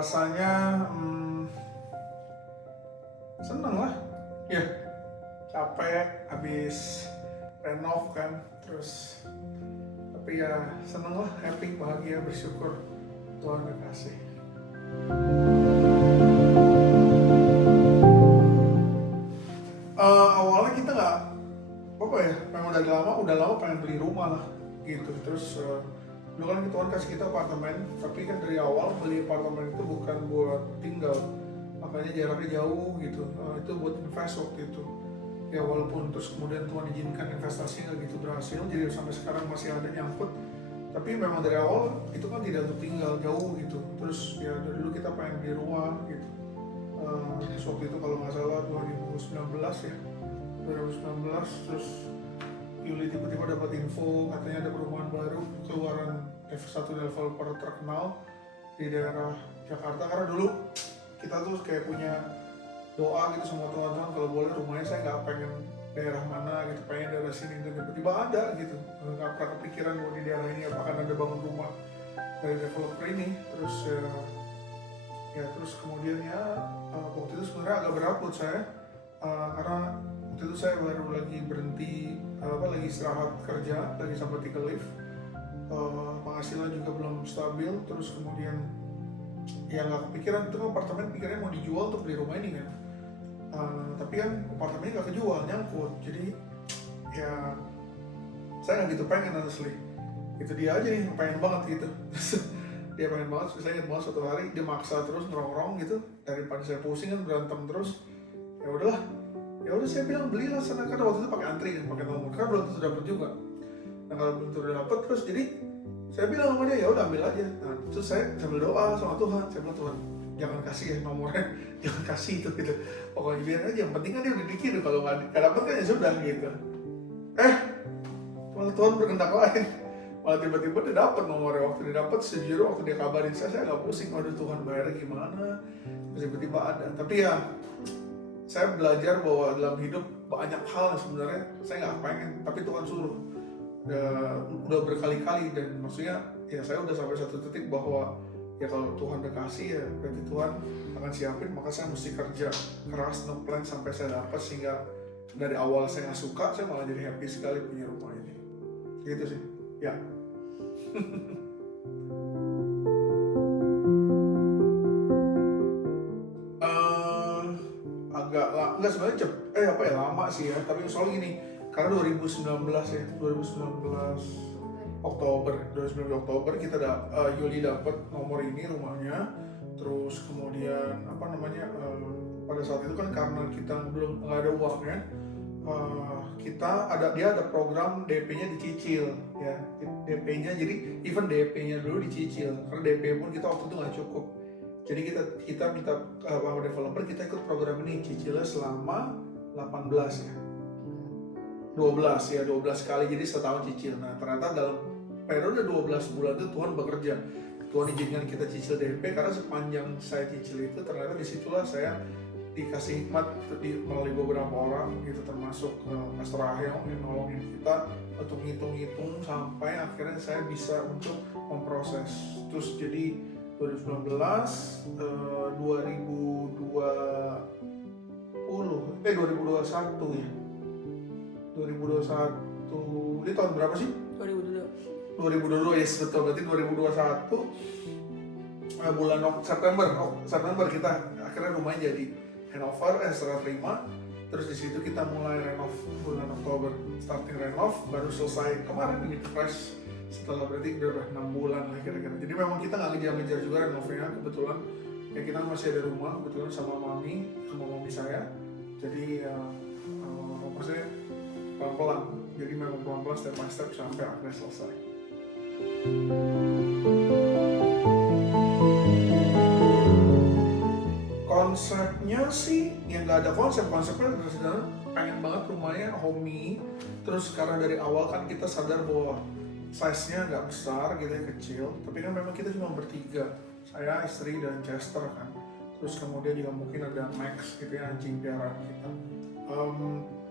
rasanya seneng lah ya, capek habis renov kan, terus tapi ya seneng lah, happy, bahagia, bersyukur Tuhan udah kasih. Awalnya kita nggak apa ya, memang udah lama pengen beli rumah lah gitu. Terus dulu kan Tuhan kasih kita apartemen, tapi kan dari awal beli apartemen itu bukan buat tinggal, makanya jaraknya jauh gitu. Itu buat invest waktu itu ya, walaupun terus kemudian Tuhan izinkan investasi nggak gitu berhasil, jadi sampai sekarang masih ada nyangkut. Tapi memang dari awal itu kan tidak untuk tinggal jauh gitu. Terus ya dari dulu kita pengen beli rumah gitu. Terus waktu itu kalau nggak salah 2019 ya, 2019 terus Yuli tiba-tiba dapat info katanya ada perumahan baru keluaran satu developer terkenal di daerah Jakarta. Karena dulu kita tuh kayak punya doa gitu sama Tuhan, kalau boleh rumahnya saya nggak pengen daerah mana gitu, pengen daerah sini. Dan tiba-tiba ada gitu, nggak pernah kepikiran bahwa di daerah ini apakah ada bangun rumah dari developer ini. Terus terus kemudian waktu itu sebenarnya agak berat buat saya, karena waktu itu saya baru lagi berhenti lagi istirahat kerja, lagi sabbatical leave, penghasilan juga belum stabil. Terus kemudian ya nggak kepikiran, itu kan apartemen pikirnya mau dijual untuk beli rumah ini kan, tapi kan apartemennya nggak kejual, nyangkut. Jadi ya saya nggak gitu pengen, honestly. Itu dia aja nih pengen banget gitu. Dia pengen banget, saya ingat banget suatu hari dia maksa terus ngerongrong gitu, daripada saya pusing kan berantem terus. Ya udah saya bilang belilah sana, karena waktu itu pakai antri kan, pakai nomor, karena belum tentu dapat juga. Nah kalau belum tentu dapat, terus jadi saya bilang sama dia ya udah ambil aja. Nah terus saya sambil doa sama Tuhan, saya bilang Tuhan jangan kasih ya nomornya, jangan kasih itu gitu, pokoknya biar aja, yang penting kan dia udah dikirim, kalau nggak dapat kan ya sudah gitu. Malah Tuhan berkehendak lain, malah tiba-tiba dia dapat nomornya. Waktu dia dapat, sejujurnya waktu dia kabarin saya nggak pusing, waduh Tuhan bayarnya gimana, terus tiba-tiba ada. Tapi ya saya belajar bahwa dalam hidup banyak hal yang sebenarnya saya nggak pengen, tapi Tuhan suruh. Udah berkali-kali, dan maksudnya ya saya udah sampai satu titik bahwa ya kalau Tuhan udah kasih ya berarti Tuhan akan siapin, maka saya mesti kerja keras, ngeplan sampai saya dapat, sehingga dari awal saya nggak suka, saya malah jadi happy sekali punya rumah ini. Gitu sih ya. Enggak sebenarnya lama sih ya, tapi soalnya gini, karena 2019 Oktober kita Yuli dapat nomor ini rumahnya. Terus kemudian pada saat itu kan karena kita belum nggak ada uangnya, dia ada program DP-nya dicicil ya, DP-nya, jadi even DP-nya dulu dicicil, karena DP pun kita waktu itu nggak cukup. Jadi kita minta sama developer, kita ikut program ini, cicilnya selama 18 ya, 12 kali, jadi setahun cicil. Nah ternyata dalam periode 12 bulan itu Tuhan bekerja. Tuhan izinkan kita cicil DP, karena sepanjang saya cicil itu ternyata disitulah saya dikasih hikmat melalui beberapa orang gitu, termasuk Pastor Ahel yang nolongin kita untuk ngitung-ngitung sampai akhirnya saya bisa untuk memproses. Terus jadi 2019, 2021 ya, 2021 ini tahun berapa sih? 2022 yes betul, berarti 2021 bulan September kita akhirnya rumahnya jadi handover, serah terima. Terus di situ kita mulai renov bulan Oktober, starting renov, baru selesai kemarin ini fresh, setelah berarti udah 6 bulan lah kira-kira. Jadi memang kita nggak ngejar-ngejar juga renovnya, kebetulan ya kita masih ada rumah kebetulan sama mami saya. Jadi maksudnya pelan-pelan, jadi memang pelan-pelan step by step sampai akhirnya selesai. Konsepnya sih ya nggak ada konsepnya sebenarnya pengen banget rumahnya homey. Terus karena dari awal kan kita sadar bahwa size-nya nggak besar gitu ya, kecil, tapi kan memang kita cuma bertiga, saya, istri, dan Chester kan. Terus kemudian juga mungkin ada Max gitu ya, anjing piaraan kita.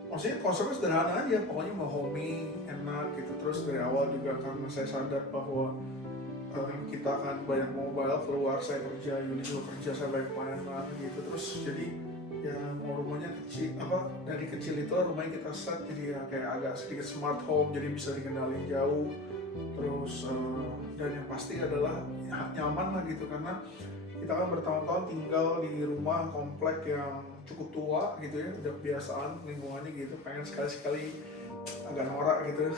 Maksudnya konsepnya sederhana aja, pokoknya mau homey, enak gitu. Terus dari awal juga karena saya sadar bahwa kita kan banyak mobile keluar, saya kerja, Yuli juga kerja, saya banyak mainan gitu. Terus jadi ya mau rumahnya kecil, dari kecil itu rumahnya kita set jadi ya kayak agak sedikit smart home, jadi bisa dikenalin jauh. Terus dan yang pasti adalah ya, nyaman lah gitu, karena kita kan bertahun-tahun tinggal di rumah komplek yang cukup tua gitu ya, udah kebiasaan lingkungannya gitu, pengen sekali-sekali agak norak gitu.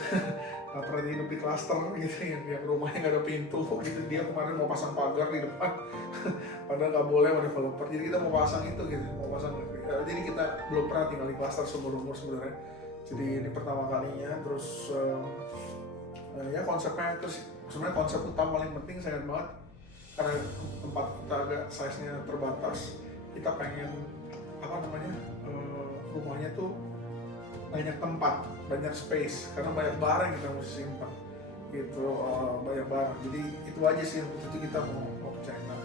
Nggak pernah hidup di klaster gitu, yang rumahnya nggak ada pintu gitu. Dia kemarin mau pasang pagar di depan padahal nggak boleh sama developer, jadi kita mau pasang itu gitu, mau pasang jadi kita belum pernah tinggal di klaster seumur umur sebenarnya, jadi ini pertama kalinya. Terus ya konsepnya, terus sebenarnya konsep utama paling penting saya ingat banget, karena tempat kita agak size-nya terbatas, kita pengen rumahnya tuh banyak tempat, banyak space, karena banyak barang yang kita mesti simpan gitu, banyak barang. Jadi itu aja sih waktu itu kita mau ke China.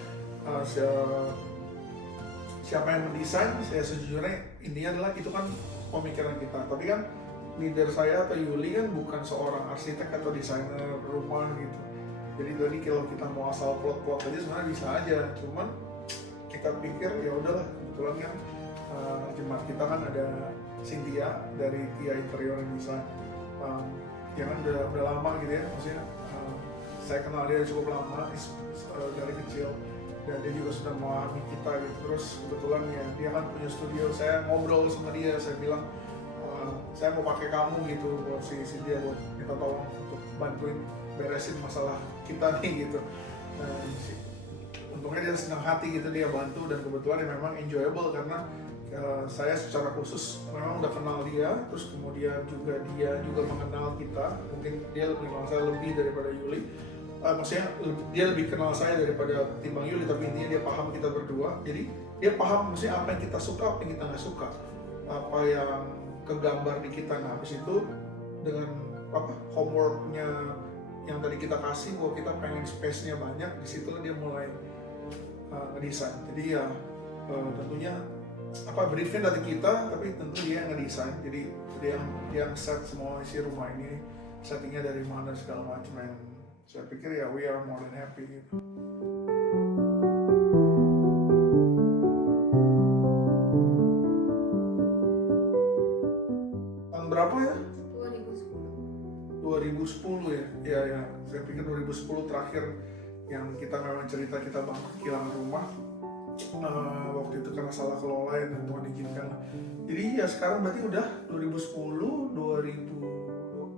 Siapa yang mendesain, saya sejujurnya intinya adalah itu kan pemikiran kita, tapi kan leader saya atau Yuli kan bukan seorang arsitek atau desainer rumah gitu. Jadi tadi kalau kita mau asal plot-plot aja sebenarnya bisa aja, cuman kita pikir ya udahlah, kebetulan kan jemaat kita kan ada Cynthia dari Tia Interior Design, ya kan udah lama gitu ya, maksudnya saya kenal dia cukup lama dari kecil, dan dia juga sudah memahami kita gitu. Terus kebetulan ya dia kan punya studio, saya ngobrol sama dia, saya bilang saya mau pakai kamu gitu buat si dia, buat kita tolong untuk bantuin beresin masalah kita nih gitu. Untungnya dia senang hati gitu, dia bantu, dan kebetulan dia memang enjoyable karena saya secara khusus memang udah kenal dia, terus kemudian juga dia juga mengenal kita, mungkin dia mengenal saya lebih daripada Yuli, maksudnya dia lebih kenal saya daripada timbang Yuli, tapi intinya dia paham kita berdua, jadi dia paham maksudnya apa yang kita suka, apa yang kita nggak suka, apa yang kegambar di kita. Nah habis itu dengan homeworknya yang tadi kita kasih bahwa kita pengen space-nya banyak, disitulah dia mulai ngedesain. Jadi ya tentunya briefnya dari kita, tapi tentu dia yang ngedesain. Jadi dia yang set semua isi rumah ini, settingnya dari mana segala macam. Dan saya pikir ya we are more than happy gitu. Tahun berapa ya? 2010 ya? Ya, saya pikir 2010 terakhir yang kita memang cerita kita bangkrut kehilangan rumah. Waktu itu karena salah kelola yang Tuhan izinkan. Jadi ya sekarang berarti udah 2010,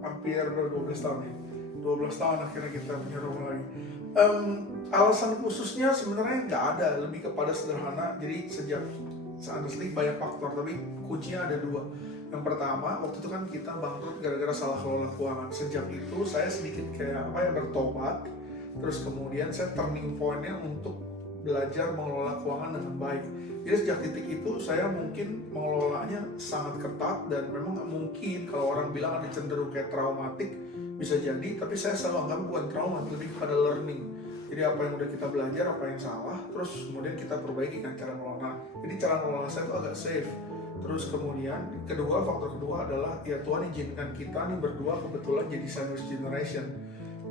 hampir 12 tahun ya. 12 tahun akhirnya kita punya rumah lagi. Alasan khususnya sebenarnya nggak ada, lebih kepada sederhana. Jadi honestly banyak faktor, tapi kuncinya ada dua. Yang pertama, waktu itu kan kita bangkrut gara-gara salah kelola keuangan. Sejak itu saya sedikit kayak bertobat. Terus kemudian saya turning point-nya untuk belajar mengelola keuangan dengan baik. Jadi sejak titik itu saya mungkin mengelolanya sangat ketat, dan memang nggak mungkin kalau orang bilang ada cenderung kayak traumatik, bisa jadi, tapi saya selalu anggap bukan trauma, lebih kepada learning. Jadi apa yang udah kita belajar, apa yang salah, terus kemudian kita perbaiki kan cara mengelola. Jadi cara mengelola saya itu agak safe. Terus kemudian faktor kedua adalah ya Tuhan izinkan kita nih berdua kebetulan jadi sandwich generation.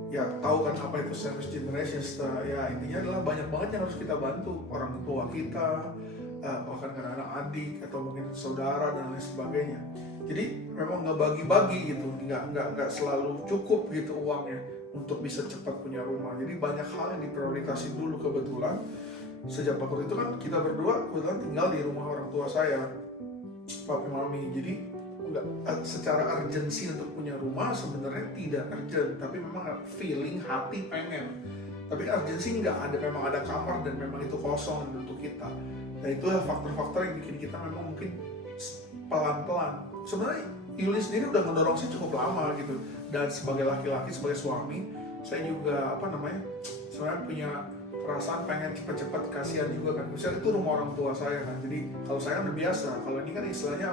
Ya tahu kan apa itu sandwich generation, ya intinya adalah banyak banget yang harus kita bantu, orang tua kita, bahkan kadang-kadang adik atau mungkin saudara dan lain sebagainya. Jadi memang nggak bagi-bagi gitu, nggak selalu cukup gitu uangnya untuk bisa cepat punya rumah. Jadi banyak hal yang diprioritaskan dulu. Kebetulan sejak waktu itu kan kita berdua kebetulan tinggal di rumah orang tua saya, papi mami. Jadi nggak secara urgensi untuk punya rumah, sebenarnya tidak urgent, tapi memang feeling hati pengen. Tapi urgensi nggak ada, memang ada kamar dan memang itu kosong untuk kita. Nah itu faktor-faktor yang bikin kita memang mungkin pelan-pelan. Sebenarnya Yuli sendiri udah mendorong saya cukup lama gitu, dan sebagai laki-laki, sebagai suami, saya juga sebenarnya punya perasaan pengen cepet-cepet, kasihan juga kan. Misalnya itu rumah orang tua saya kan, jadi kalau saya udah biasa, kalau ini kan istilahnya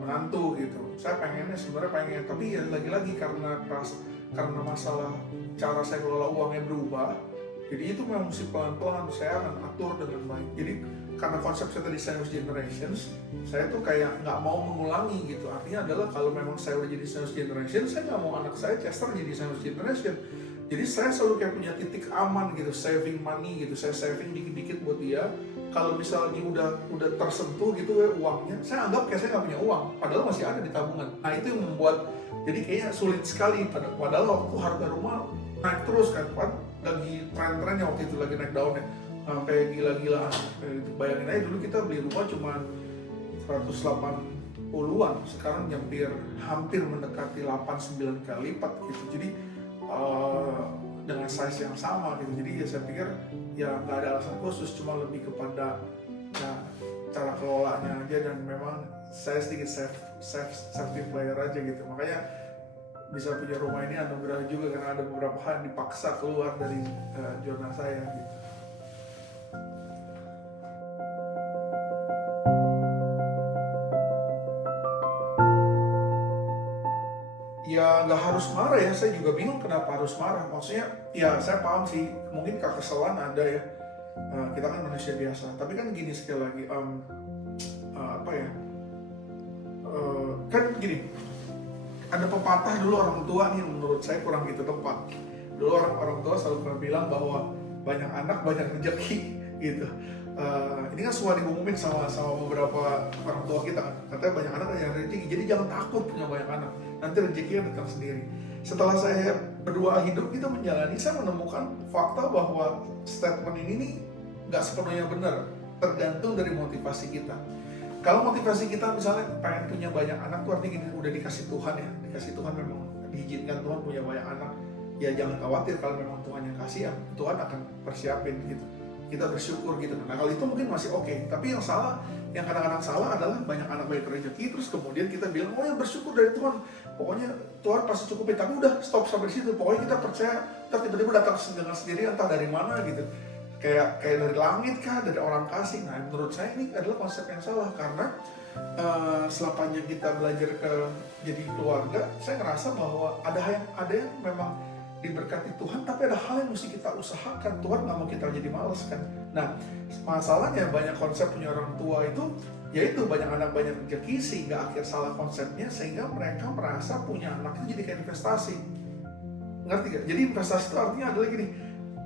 menantu gitu. Saya pengennya sebenarnya tapi ya lagi-lagi karena masalah cara saya kelola uangnya berubah, jadi itu memang mesti pelan-pelan saya akan atur dengan baik. Jadi karena konsep saya tadi sandwich generations, saya tuh kayak nggak mau mengulangi gitu. Artinya adalah kalau memang saya udah jadi sandwich generation, saya nggak mau anak saya Chester jadi sandwich generation. Jadi saya selalu kayak punya titik aman gitu, saving money gitu, saya saving dikit-dikit buat dia. Kalau misalnya udah tersentuh gitu ya uangnya, saya anggap kayak saya nggak punya uang, padahal masih ada di tabungan. Nah itu yang membuat jadi kayaknya sulit sekali. Padahal waktu harga rumah naik terus kan, lagi tren-trennya waktu itu lagi naik daunnya sampai gila-gilaan. Bayangin aja dulu kita beli rumah cuma 180-an, sekarang hampir mendekati 8-9 kali lipat gitu. Jadi dengan size yang sama gitu. Jadi ya saya pikir ya nggak ada alasan khusus, cuma lebih kepada ya, cara kelolanya aja, dan memang saya sedikit safety player aja gitu. Makanya bisa punya rumah ini anugerah juga, karena ada beberapa hal yang dipaksa keluar dari zona saya gitu. Ya nggak harus marah ya, saya juga bingung kenapa harus marah. Maksudnya ya saya paham sih, mungkin kekesalan ada ya, kita kan manusia biasa. Tapi kan gini sekali lagi, apa ya, kan gini, ada pepatah dulu orang tua nih, menurut saya kurang gitu tepat. Dulu orang tua selalu pernah bilang bahwa banyak anak banyak rezeki gitu. Ini kan semua diumumin sama beberapa orang tua kita kan, katanya banyak anak banyak rezeki, jadi jangan takut punya banyak anak, nanti rezekinya datang sendiri. Setelah saya berdua hidup itu menjalani, saya menemukan fakta bahwa statement ini nih nggak sepenuhnya benar, tergantung dari motivasi kita. Kalau motivasi kita misalnya pengen punya banyak anak tuh artinya gini, udah dikasih Tuhan ya, dikasih Tuhan, memang diizinkan Tuhan punya banyak anak, ya jangan khawatir kalau memang Tuhan yang kasih, ya Tuhan akan persiapin gitu. Kita bersyukur gitu. Nah kalau itu mungkin masih oke. Tapi yang salah, yang kadang-kadang salah adalah banyak anak banyak rezeki, terus kemudian kita bilang, oh ya bersyukur dari Tuhan, pokoknya Tuhan pasti cukupin. Tapi udah stop sampai situ. Pokoknya kita percaya, tiba-tiba datang dengan sendiri entah dari mana gitu. Kayak dari langit kah, dari orang kasih. Nah menurut saya ini adalah konsep yang salah, karena setelah panjang kita belajar jadi keluarga, saya ngerasa bahwa ada yang memang diberkati Tuhan, tapi ada hal yang mesti kita usahakan. Tuhan nggak mau kita jadi malas kan. Nah masalahnya banyak konsep punya orang tua itu, yaitu banyak anak banyak rezeki, sehingga akhir salah konsepnya, sehingga mereka merasa punya anak itu jadi kayak investasi. Ngerti gak? Jadi investasi itu artinya adalah gini,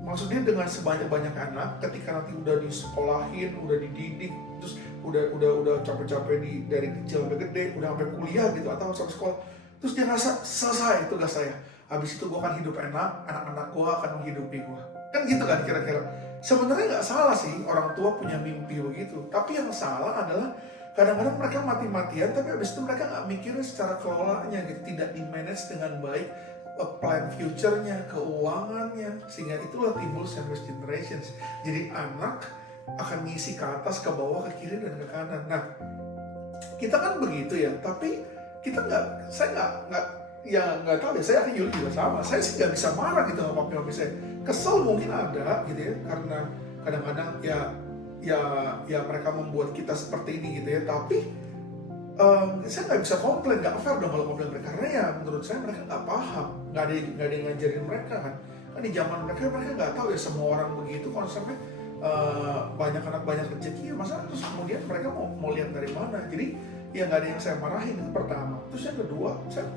maksudnya dengan sebanyak-banyak anak, ketika nanti udah disekolahin, udah dididik, terus udah capek-capek dari kecil sampai gede, udah sampai kuliah gitu atau sampai sekolah, terus dia ngerasa selesai tugas saya. Habis itu gue akan hidup enak, anak-anak gue akan menghidupi gue. Kan gitu kan kira-kira. Sebenarnya nggak salah sih orang tua punya mimpi begitu. Tapi yang salah adalah kadang-kadang mereka mati-matian, tapi habis itu mereka nggak mikirin secara kelolanya gitu. Tidak di-manage dengan baik, plan future-nya, keuangannya. Sehingga itulah timbul sandwich generations. Jadi anak akan ngisi ke atas, ke bawah, ke kiri, dan ke kanan. Nah, kita kan begitu ya, tapi saya nggak tahu deh, saya akan Yuli juga sama. Saya sih nggak bisa marah gitu sama papi saya. Kesel mungkin ada gitu ya, karena kadang-kadang ya mereka membuat kita seperti ini gitu ya. Tapi saya nggak bisa komplain, nggak fair dong kalau komplain mereka, karena ya menurut saya mereka nggak paham, nggak ada yang ngajarin mereka kan. Kan di zaman mereka nggak tahu ya, semua orang begitu konsepnya. Banyak anak banyak rezeki, masa terus kemudian mereka mau lihat dari mana. Jadi ya nggak ada yang saya marahin, itu pertama. Terus yang kedua,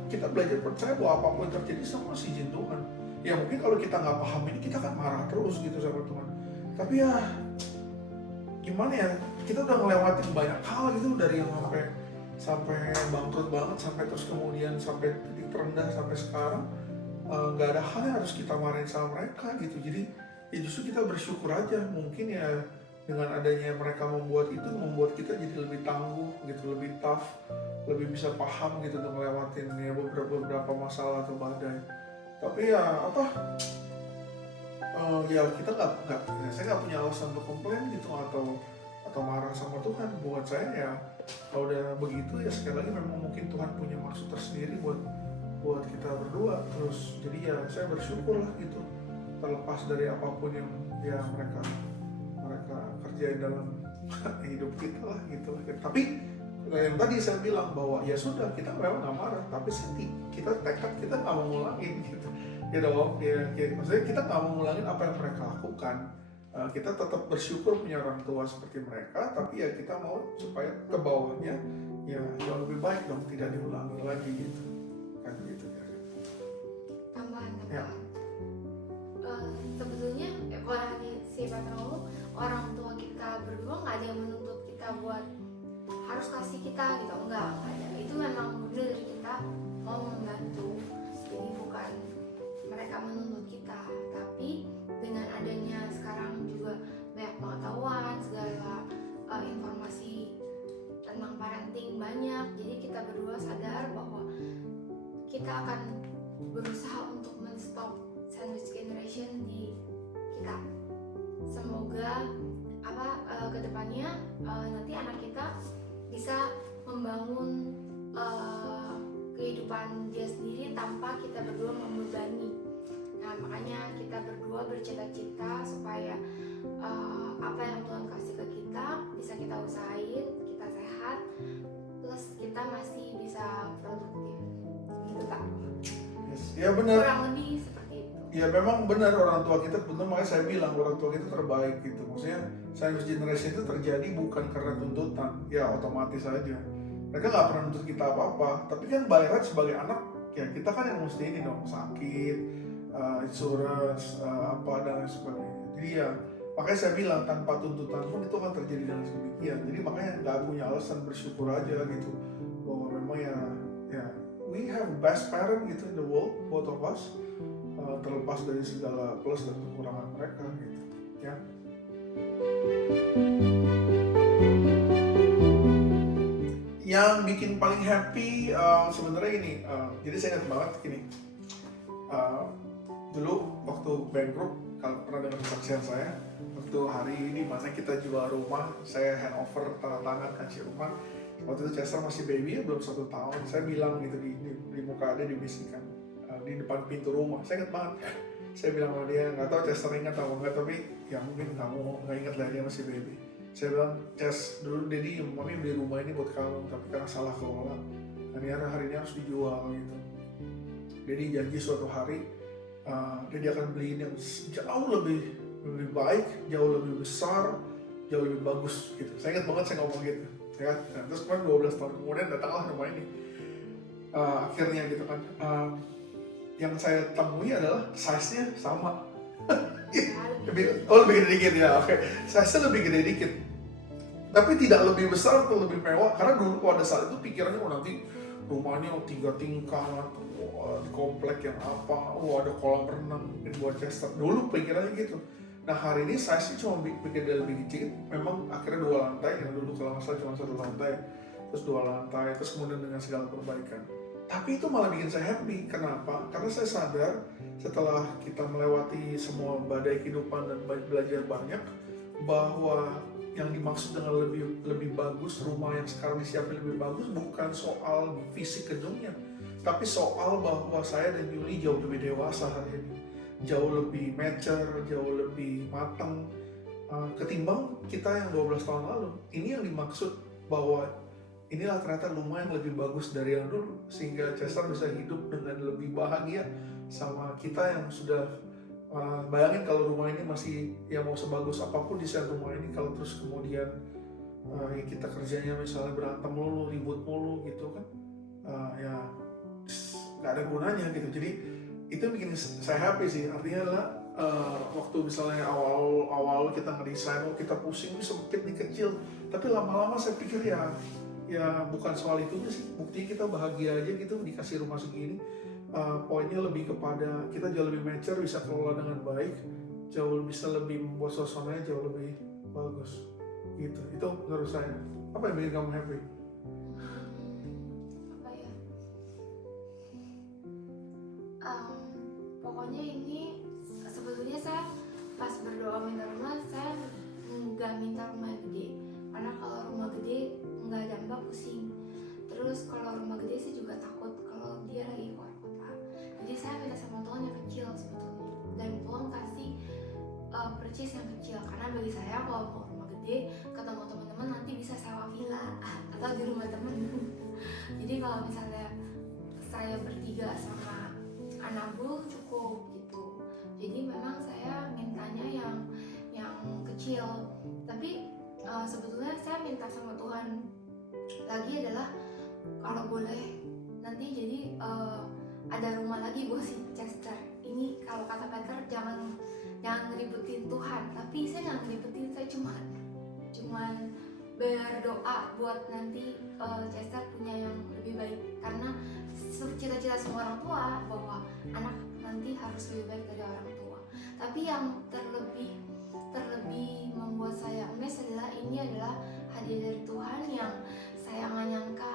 kita belajar percaya bahwa apapun yang terjadi semua si izin Tuhan. Ya mungkin kalau kita nggak paham ini, kita akan marah terus gitu sama Tuhan. Tapi ya gimana ya, kita udah ngelewatin banyak hal gitu, dari yang sampai bangkrut banget, sampai terus kemudian sampai titik terendah sampai sekarang. Nggak ada hal yang harus kita marahin sama mereka gitu. Jadi ya justru kita bersyukur aja. Mungkin ya dengan adanya mereka membuat kita jadi lebih tangguh gitu, lebih tough, lebih bisa paham gitu untuk ngelewatin ya beberapa masalah atau badai. Tapi ya ya kita saya nggak punya alasan untuk komplain gitu atau marah sama Tuhan. Buat saya ya kalau udah begitu ya sekali lagi memang mungkin Tuhan punya maksud tersendiri buat kita berdua. Terus jadi ya saya bersyukur lah gitu, terlepas dari apapun yang ya mereka kerjain dalam hidup kita lah gitu. Tapi yang tadi saya bilang bahwa ya sudah, kita memang nggak marah, tapi kita tekad kita nggak mau ngulangin gitu ya dong. Ya maksudnya kita nggak mau ngulangin apa yang mereka lakukan. Kita tetap bersyukur punya orang tua seperti mereka, tapi ya kita mau supaya ke bawahnya ya jauh lebih baik dong, tidak diulangi lagi gitu kan gitu ya. Tambahan Ya. kita gitu, enggak ada, itu memang murni dari kita mau membantu. Jadi bukan mereka menuntut kita, tapi dengan adanya sekarang juga banyak pengetahuan segala informasi tentang parenting banyak, jadi kita berdua sadar bahwa kita akan berusaha untuk men-stop sandwich generation di kita. Semoga kedepannya nanti anak kita bisa membangun kehidupan dia sendiri tanpa kita berdua membebani. Nah, makanya kita berdua bercita-cita supaya apa yang Tuhan kasih ke kita bisa kita usahain, kita sehat, plus kita masih bisa produktif. Gitu Kak. Yes. Ya benar. Kurang lebih seperti itu. Ya memang benar, orang tua kita, benar, makanya saya bilang orang tua kita terbaik gitu. Maksudnya sandwich generation itu terjadi bukan karena tuntutan, ya otomatis saja. Mereka nggak pernah nuntut kita apa-apa, tapi kan by right sebagai anak, ya kita kan yang mesti ini dong, sakit, insurance, apa dan lain sebagainya. Jadi ya makanya saya bilang tanpa tuntutan pun itu akan terjadi dengan sedemikian. Jadi makanya nggak punya alasan, bersyukur aja gitu bahwa memang ya we have best parent gitu in the world, both of us, terlepas dari segala plus dan kekurangan mereka gitu ya. Yang bikin paling happy sebenarnya ini, jadi saya ingat banget gini, dulu waktu bankrupt, kalau pernah dengar kesaksian saya, waktu hari ini mana kita jual rumah, saya hand over tanda tangan kasih rumah. Waktu itu Chester masih baby ya, belum 1 tahun. Saya bilang gitu di muka dia, dibisikan di depan pintu rumah. Saya ingat banget. Saya bilang sama dia, nggak tahu Chester ingat atau enggak, tapi ya mungkin kamu nggak ingat lah, dia masih baby. Saya bilang, Chess, dulu Daddy, Mami beli rumah ini buat kamu, tapi karena salah kelola, dan hari ini harus dijual gitu. Daddy janji suatu hari Daddy akan beliin yang jauh lebih baik, jauh lebih besar, jauh lebih bagus gitu. Saya ingat banget saya ngomong gitu. Ya, nah, terus kan 12 tahun kemudian datanglah rumah ini. Akhirnya gitu kan, yang saya temui adalah size-nya sama. lebih gede dikit ya, oke. Size-nya lebih gede dikit, tapi tidak lebih besar atau lebih mewah. Karena dulu pada saat itu pikirannya nanti rumahnya 3 tingkat, di komplek yang apa, ada kolam renang mungkin buat Chester. Dulu pikirannya gitu. Nah hari ini size-nya cuma bikin dia lebih kecil. Memang akhirnya 2 lantai, yang dulu kalau nggak salah cuma 1 lantai, terus 2 lantai, terus kemudian dengan segala perbaikan. Tapi itu malah bikin saya happy. Kenapa? Karena saya sadar setelah kita melewati semua badai kehidupan dan belajar banyak, bahwa yang dimaksud dengan lebih bagus, rumah yang sekarang disiapin lebih bagus, bukan soal fisik gedungnya, tapi soal bahwa saya dan Yuli jauh lebih dewasa hari ini, jauh lebih mature, jauh lebih matang ketimbang kita yang 12 tahun lalu. Ini yang dimaksud bahwa inilah ternyata rumah yang lebih bagus dari yang dulu, sehingga Chester bisa hidup dengan lebih bahagia sama kita yang sudah bayangin kalau rumah ini masih ya mau sebagus apapun desain rumah ini, kalau terus kemudian kita kerjanya misalnya berantem mulu, ribut mulu gitu kan, ya nggak ada gunanya gitu. Jadi itu bikin saya happy sih. Artinya adalah waktu misalnya awal kita ngedesain, kita pusing sempit nih kecil, tapi lama-lama saya pikir ya bukan soal itu sih, buktinya kita bahagia aja gitu dikasih rumah segini. Poinnya lebih kepada kita jauh lebih mature, bisa kelola dengan baik, jauh bisa lebih membuat suasananya jauh lebih bagus gitu. Itu menurut saya. Apa yang bikin kamu happy? Pokoknya ini sebetulnya saya pas berdoa minta rumah, saya nggak minta rumah gede, karena kalau rumah gede nggak ada mbak pusing. Terus kalau rumah gede sih juga takut kalau dia lagi keluar kota. Jadi saya minta sama Tuhan yang kecil sebetulnya, dan Tuhan kasih purchase yang kecil, karena bagi saya kalau mau rumah gede ketemu teman-teman nanti bisa sewa villa atau di rumah teman. Jadi kalau misalnya saya bertiga sama anak bul cukup gitu. Jadi memang saya mintanya yang kecil, tapi sebetulnya saya minta sama Tuhan lagi adalah kalau boleh nanti jadi ada rumah lagi buat si Chester. Ini kalau kata Peter jangan ngeributin Tuhan, tapi saya nggak ngeributin, saya cuman berdoa buat nanti Chester punya yang lebih baik, karena cita-cita semua orang tua bahwa anak nanti harus lebih baik dari orang tua. Tapi yang terlebih membuat saya amazed adalah ini adalah hadiah dari Tuhan yang saya nggak nyangka.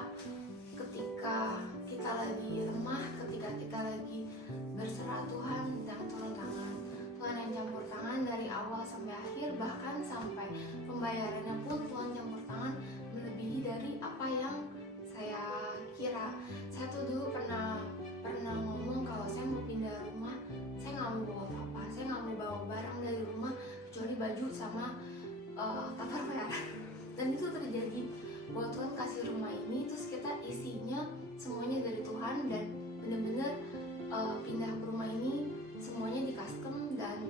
Ketika kita lagi lemah, ketika kita lagi berserah, Tuhan yang turun tangan, Tuhan yang campur tangan dari awal sampai akhir, bahkan sampai pembayarannya pun Tuhan campur tangan melebihi dari apa yang saya kira. Saya tuh dulu pernah ngomong kalau saya mau pindah rumah, saya nggak mau bawa apa-apa, saya nggak mau bawa barang dari rumah kecuali baju sama Tupperware. Dan itu terjadi, bahwa Tuhan kasih rumah ini, terus kita isinya semuanya dari Tuhan, dan benar-benar pindah ke rumah ini semuanya di custom, dan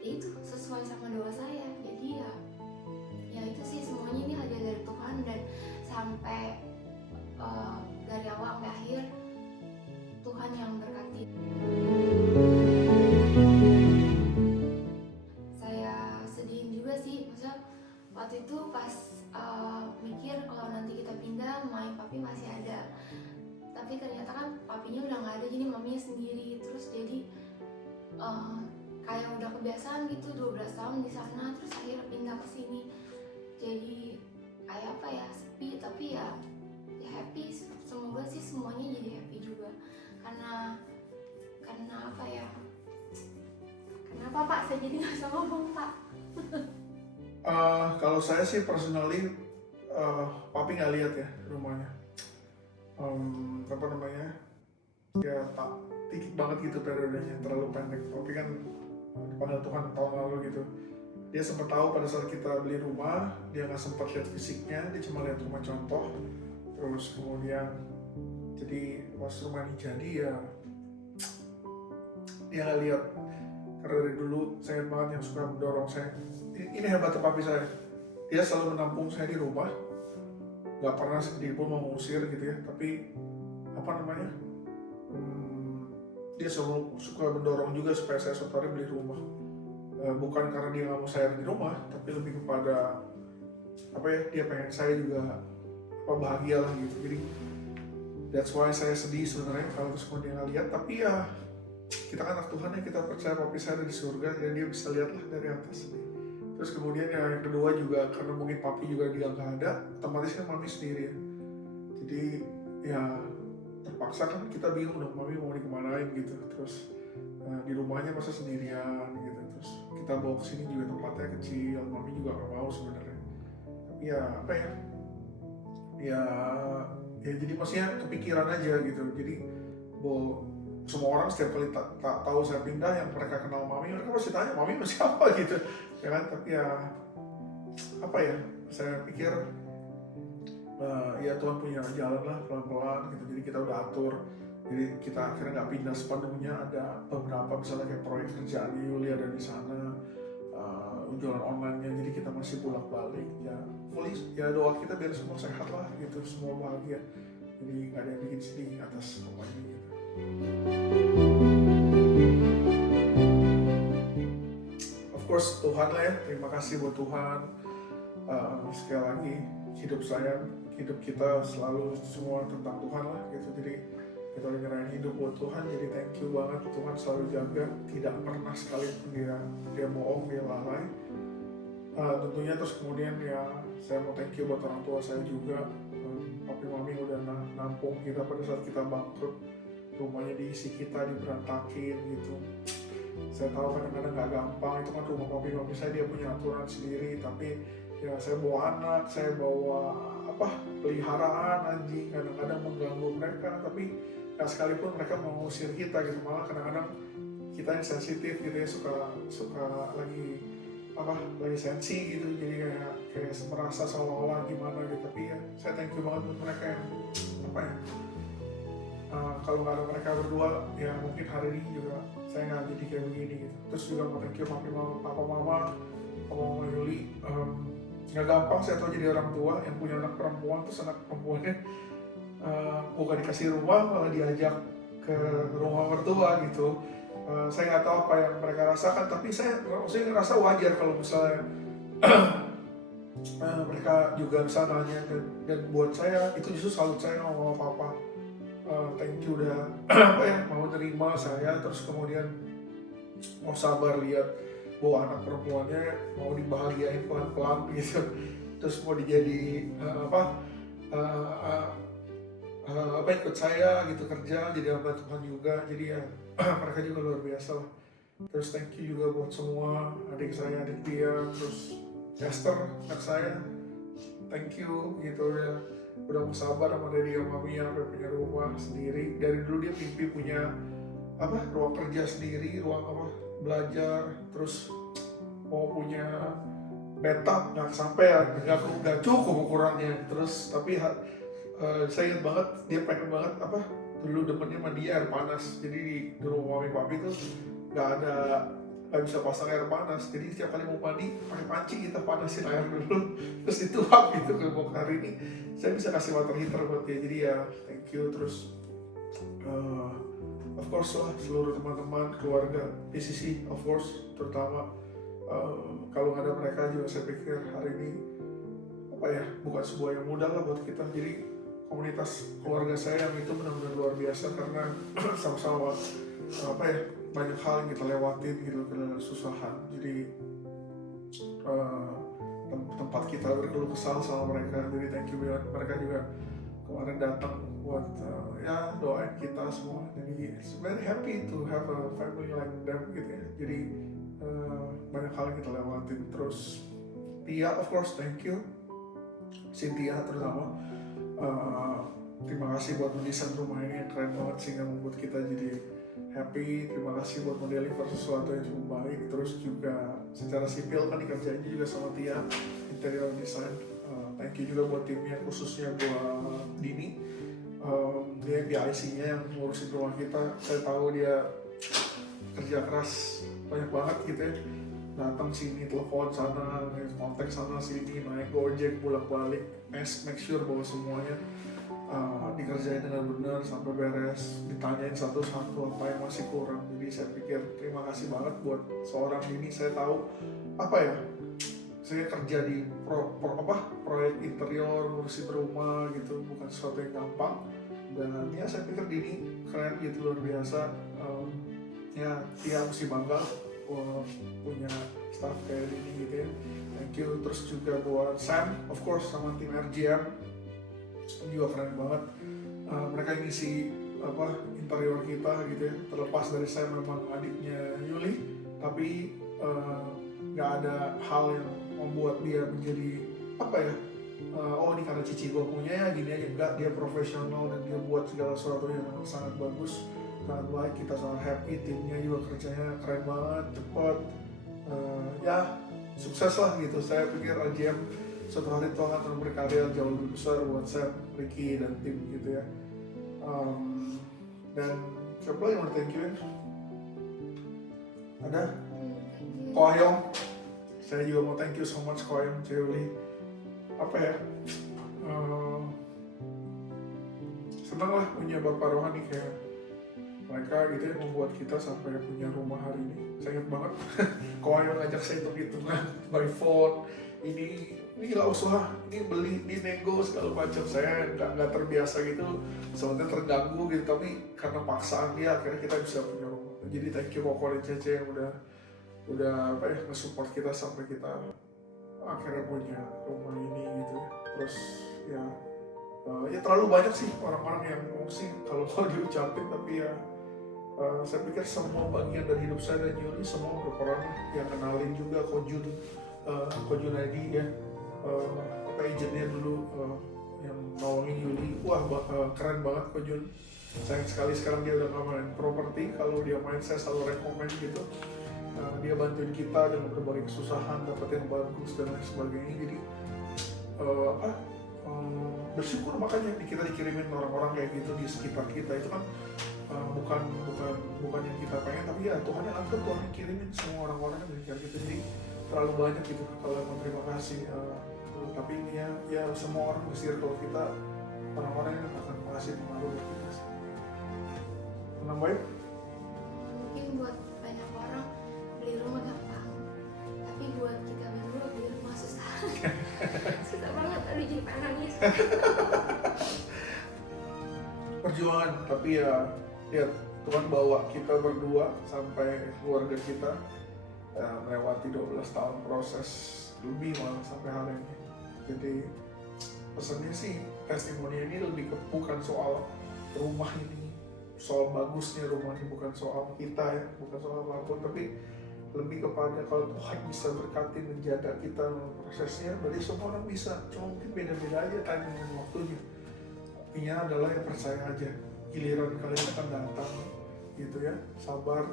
itu sesuai sama doa saya. Jadi ya itu sih, semuanya ini hadiah dari Tuhan, dan sampai dari awal sampai akhir Tuhan yang berkati. Saya sedihin juga sih, maksudnya waktu itu pas mikir kalau nanti kita pindah, mami papi masih ada, tapi ternyata kan papinya udah nggak ada, jadi maminya sendiri. Terus jadi kayak udah kebiasaan gitu, 12 tahun di sana, terus akhirnya pindah ke sini. Jadi kayak apa ya, sepi, tapi ya happy. Semoga sih semuanya jadi happy juga, karena apa ya, kenapa Pak saya jadi nggak bisa ngomong Pak? Kalau saya sih personally, papi nggak lihat ya rumahnya. Apa namanya? Ya tak dikit banget gitu periodenya, terlalu pendek. Papi kan dipanggil Tuhan tahun lalu gitu. Dia sempat tahu pada saat kita beli rumah, dia nggak sempat lihat fisiknya, dia cuma lihat rumah contoh. Terus kemudian, jadi pas rumah ini jadi ya, dia nggak lihat. Karena dari dulu saya banget yang suka mendorong saya. Ini hebatnya papi saya, dia selalu menampung saya di rumah, nggak pernah sedikit pun mau ngusir gitu ya. Tapi apa namanya, dia selalu suka mendorong juga supaya saya suatu hari beli rumah. Bukan karena dia nggak mau saya di rumah, tapi lebih kepada apa ya, dia pengen saya juga bahagia lah gitu. Jadi that's why saya sedih sebenarnya kalau terus dia nggak lihat. Tapi ya kita kan anak Tuhan ya, kita percaya papi saya ada di surga, dan dia bisa lihat lah dari atas. Terus kemudian ya yang kedua juga, karena mungkin papi juga dia nggak ada, otomatis kan mami sendiri ya. Jadi ya terpaksa kan kita bingung dong, mami mau dikemanain gitu. Terus di rumahnya masa sendirian gitu. Terus kita bawa ke sini juga tempatnya kecil, mami juga nggak mau sebenarnya. Tapi ya apa ya, ya jadi maksudnya kepikiran aja gitu. Jadi semua orang setiap kali tak tahu saya pindah, yang mereka kenal mami, mereka pasti tanya mami masih apa gitu ya kan. Tapi ya apa ya, saya pikir ya Tuhan punya jalan lah pelan-pelan gitu. Jadi kita udah atur, jadi kita akhirnya nggak pindah sepenuhnya. Ada beberapa misalnya kayak proyek kerjaan Yuli ada di sana, jualan online-nya, jadi kita masih bolak-balik ya. Fully ya doa kita biar semua sehat lah gitu, semua bahagia, jadi nggak ada yang bikin sedih atas semuanya gitu. Of course Tuhan lah ya, terima kasih buat Tuhan. Sekali lagi hidup saya, hidup kita selalu semua tentang Tuhan lah gitu. Jadi kita udah nyerahin hidup buat Tuhan, jadi thank you banget. Tuhan selalu jaga, tidak pernah sekalipun dia bohong, dia lalai. Tentunya terus kemudian ya saya mau thank you buat orang tua saya juga. Papi mami udah nampung kita pada saat kita bangkrut, rumahnya diisi kita, diberantakin gitu. Saya tahu kadang-kadang nggak gampang, itu kan rumah papi mami saya, dia punya aturan sendiri. Tapi ya saya bawa anak, saya bawa peliharaan anjing, kadang-kadang mengganggu mereka. Tapi ya sekalipun mereka mau ngusir kita gitu, malah kadang-kadang kita yang sensitif gitu ya, suka lagi sensi gitu, jadi kayak merasa seolah-olah gimana gitu. Tapi ya saya thank you banget buat mereka yang kalau nggak ada mereka berdua ya mungkin hari ini juga saya nggak jadi kayak begini gitu. Terus juga mau thank you papa mama Yuli. Nggak gampang saya tahu jadi orang tua yang punya anak perempuan, terus anak perempuannya bukan dikasih rumah malah diajak ke rumah mertua gitu. Saya nggak tahu apa yang mereka rasakan, tapi saya ngerasa wajar kalau misalnya mereka juga bisa nanya, dan buat saya itu justru salut saya sama mama papa. Thank you udah apa ya, mau terima saya, terus kemudian mau sabar lihat bahwa anak perempuannya mau dibahagiain pelan-pelan gitu, terus mau dijadi uh, uh, ikut saya gitu kerja jadi hamba Tuhan juga. Jadi ya mereka juga luar biasa lah. Terus thank you juga buat semua adik saya, adik dia, terus Esther anak saya, thank you gitu udah mau sabar sama Daddy sama Mami sampai punya rumah sendiri. Dari dulu dia mimpi punya ruang kerja sendiri, ruang belajar, terus mau punya bathtub, nggak sampai ya, nggak cukup ukurannya. Terus tapi saya ingat banget dia pengen banget dulu demennya mandi air panas. Jadi di rumah Mami Papi tuh nggak bisa pasang air panas, jadi setiap kali mau mandi pakai panci kita panasin air dulu terus dituang gitu. Kalau hari ini saya bisa kasih water heater buat dia. Jadi ya thank you. Terus of course lah seluruh teman-teman keluarga PCC, of course terutama kalau nggak ada mereka juga saya pikir hari ini bukan sebuah yang mudah lah buat kita. Jadi komunitas keluarga saya yang itu benar-benar luar biasa karena sama-sama banyak hal yang kita lewatin gitu, kesusahan. Jadi tempat kita berkeluh kesah sama mereka. Jadi thank you banget, mereka juga kemarin datang buat doain kita semua. Jadi it's very happy to have a family like them gitu ya. Jadi banyak hal yang kita lewatin. Terus Tia, of course thank you, Cynthia terutama. Terima kasih buat mendesain rumah ini yang keren banget sehingga membuat kita jadi happy. Terima kasih buat mendeliver sesuatu yang cukup baik. Terus juga secara sipil kan dikerjain juga sama Tia, interior design. Thank you juga buat timnya, khususnya buat Dini, dia PIC-nya yang ngurusin rumah kita. Saya tahu dia kerja keras banyak banget gitu ya, datang sini, telepon sana, kontak sana sini, naik gojek bolak-balik, make sure bahwa semuanya dikerjain dengan benar sampai beres, ditanyain satu-satu apa yang masih kurang. Jadi saya pikir terima kasih banget buat seorang ini. Saya tahu saya kerja di proyek interior, ngurusin rumah gitu, bukan sesuatu yang gampang. Dan ya saya pikir Dini keren gitu, luar biasa. Dia mesti bangga punya staff kayak Dini gitu ya. Thank you. Terus juga buat Sam, of course, sama tim RGM juga keren banget. Mereka yang ngisi interior kita gitu ya. Terlepas dari saya memang adiknya Yuli, tapi nggak ada hal yang membuat dia menjadi ini karena cici gue punya ya gini aja. Enggak, dia profesional dan dia buat segala sesuatu yang sangat bagus, sangat baik. Kita sangat happy, timnya juga kerjanya keren banget, cepat, sukses lah gitu. Saya pikir RGM suatu hari Tuhan akan berkarya jauh lebih besar buat Sam, Ricky, dan tim gitu ya. Dan siapa lagi yang mau thank you? Ada? Ko Ahyong. Saya juga mau thank you so much Ko Ahyong, Ceuli. Senang lah punya bapak rohani kayak mereka gitu ya, membuat kita sampai punya rumah hari ini. Saya ingat banget Ko Ahyong ngajak saya hitung-hitungan by phone. Ini nggak usah, ini beli, ini nego segala macam. Saya nggak terbiasa gitu, sebenarnya terganggu gitu, tapi karena paksaan dia akhirnya kita bisa punya rumah. Jadi thank you Koko dan Cece yang udah nge-support kita sampai kita akhirnya punya rumah ini gitu ya. Terus ya terlalu banyak sih orang-orang yang sih kalau diucapin, tapi ya saya pikir semua bagian dari hidup saya dan Yuli semua berperan. Yang kenalin juga Kojun ID ya, agentnya dulu yang nolongin Yuli. Keren banget Kojun. Sayang sekali sekarang dia udah gak main properti. Kalau dia main saya selalu rekomend gitu. Dia bantuin kita dengan berbagai kesusahan, dapat yang bagus dan lain sebagainya. Jadi bersyukur makanya kita dikirimin orang-orang kayak gitu di sekitar kita. Itu kan bukan yang kita pengen, tapi ya Tuhan yang angkat, Tuhan yang kirimin semua orang-orang yang di sekitar kita. Jadi terlalu banyak gitu kalau mau terima kasih. Tapi ini ya semua orang di circle kita, orang-orang yang akan mengasih pengaruh buat kita sih. Menang baik? Mungkin buat banyak orang beli rumah gampang, tapi buat kita berdua beli rumah susah. perjuangan, tapi ya Tuhan bawa kita berdua sampai keluarga kita melewati 12 tahun proses, lebih malah sampai hari ini. Jadi pesannya sih, testimoni ini lebih bukan soal rumah ini, soal bagusnya rumah ini, bukan soal kita ya, bukan soal apapun, tapi lebih kepada kalau Tuhan bisa berkati menjaga kita prosesnya, berarti semua orang bisa, cuma mungkin beda-beda aja timing dan waktunya. Intinya adalah yang percaya aja, giliran kalian akan datang gitu ya, sabar,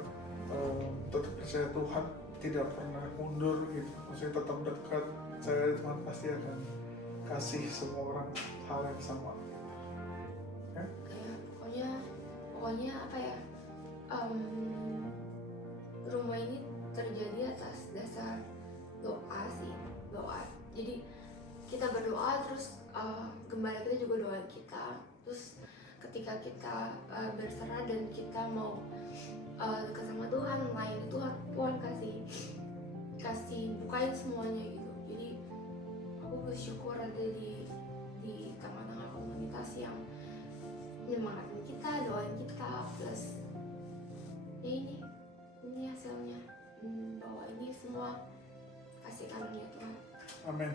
tetap percaya Tuhan, tidak pernah mundur gitu, maksudnya tetap dekat, saya Tuhan pasti akan kasih semua orang hal yang sama. Ya? Kayak pokoknya apa ya, rumah ini terjadi atas dasar doa sih, doa. Jadi kita berdoa, terus gembala kita juga doa kita, terus ketika kita berserah dan kita mau dekat sama Tuhan, melayani Tuhan, Tuhan kasih bukain semuanya gitu. Jadi aku bersyukur ada di tengah-tengah komunitas yang nyemangatin kita, doain kita, plus ya ini hasilnya, bahwa ini semua kasih karunia Tuhan. Amin.